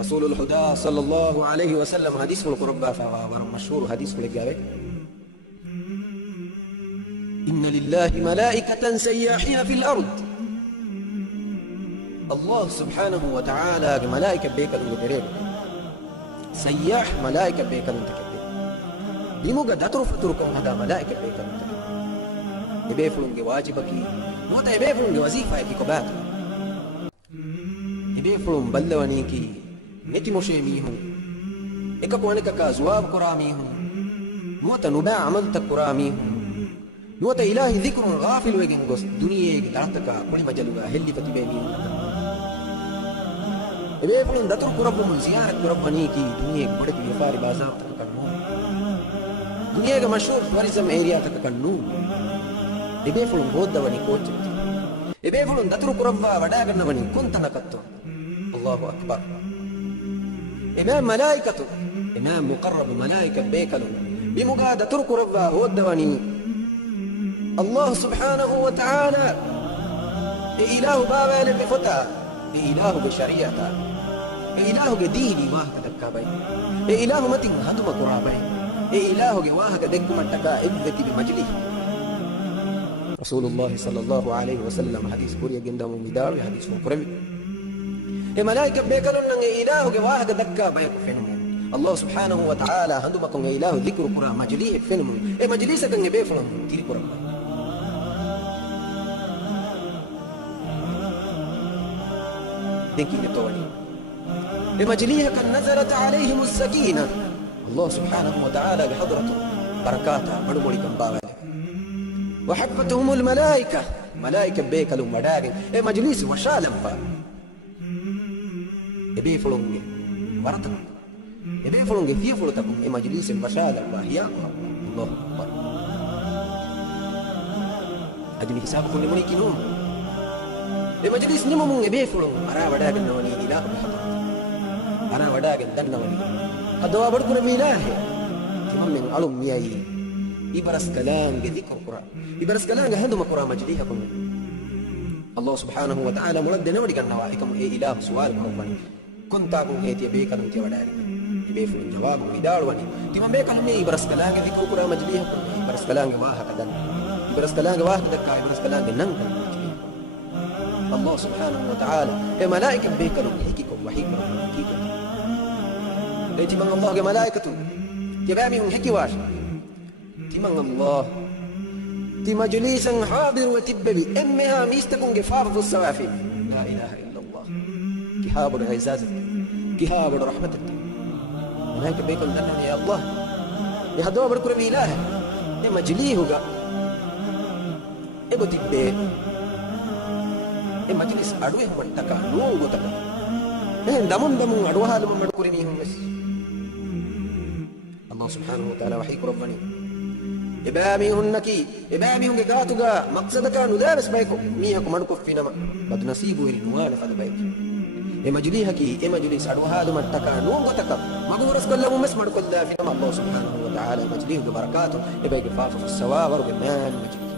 رسول الهدى صلى الله عليه وسلم حديث القربة مشهور حديث الجابر إن لله ملائكة سياحين في الأرض. الله سبحانه وتعالى ملائكة بيك المدرب سياح ملائكة بيك المتكبر بموجة أترف أتركم هذا ملائكة بيك المتكبر يبيفلون واجبك موتا يبيفلون وظيفة كي كبات يبيفلون بلونيكي نتي مشيميهم إكاكوانك كازواب كراميهم موتا نباع عملت كراميهم موتا إلهي ذكر غافل ويجن قص دنيا تعتك كل مجلوها هلي فتبينيهم يبيفلون دترك ربهم زيارة ربانيكي دنيا بدك يفاري بازار تككنون دنيا مشهور توريزم إيريا تككنون يبيفلون بود وني كوتش يبيفلون دترك ربا وداعنا وني كنت نكتو الله أكبر. إمام ملائكة إمام مقرب ملائكة بيكلون بمقادة ترك ربا بود وني الله سبحانه وتعالى إله بابا بفتى إله بشريعة إله بديني ما هكذا بي إله متن هدم قرابي إله جواه كدك متكا إبتي بمجلي. رسول الله صلى الله عليه وسلم حديث كوريا جندهم مدار حديث مقرب ملائكة بيكلون نعى إله جواه كدك بي فينهم الله سبحانه وتعالى هندم كون إله ذكر قرآن مجلي فينهم مجلي سكن بيفلهم تيري قرآن دكين التوالي بمجليها كان نزلت عليهم السكينة الله سبحانه وتعالى بحضرته بركاته بدمولي كم بابا وحفتهم الملائكة ملائكة بيكلوا مدارين مجلس وشالم فا بيفلونج برتك بيفلونج في فلتكم مجلس وشالم فا هي الله أكبر أجل حسابكم لمني كنوم بمجلس نمو بيفلون أنا وداعن نوني إله بحضرته أنا وداعن دن نوني هذا بركون ميلاه كم من علم مياي إبرز كلام بذكر القرآن إبرز كلام هندم القرآن مجليها كم الله سبحانه وتعالى مرد نوري كنا واحكم إله سؤال مربني كنت أقول هيتي بيك أنت وداعن بيفلون جواب ويدار وني تما بيك أني إبرز كلام ذكر القرآن مجليها كم إبرز كلام ما هكذا إبرز كلام واحد دكا إبرز كلام ننك الله سبحانه وتعالى ملائكة بيكلوا يحكيكم وحيكم وحيكم ليتي من الله ملائكة تبامهم حكي واش تمن الله تمجليسا حاضر وتببي إمها ميستكم جفافة السوافي لا إله إلا الله كهاب العزاز كهاب الرحمة ملائكة بيكلوا دنوني يا الله يهدوا بركر إله مجليه إبو تببي مجلس أروه من تكا نونغو تكا دمون أروها لما مدكورينيهم بس الله سبحانه وتعالى وحيك ربني إباميهنكي إباميهن كاتوغا مقصدك ندابس بايكو ميهكو مدكو فينما بد نصيبه النوال فد بايك مجليهكي مجلس أروها لما تكا نونغو تكا مغورس كلهم مس مدكو فينما الله سبحانه وتعالى مجليه بركاته إبايك فافو في السوا ورق النان مجليه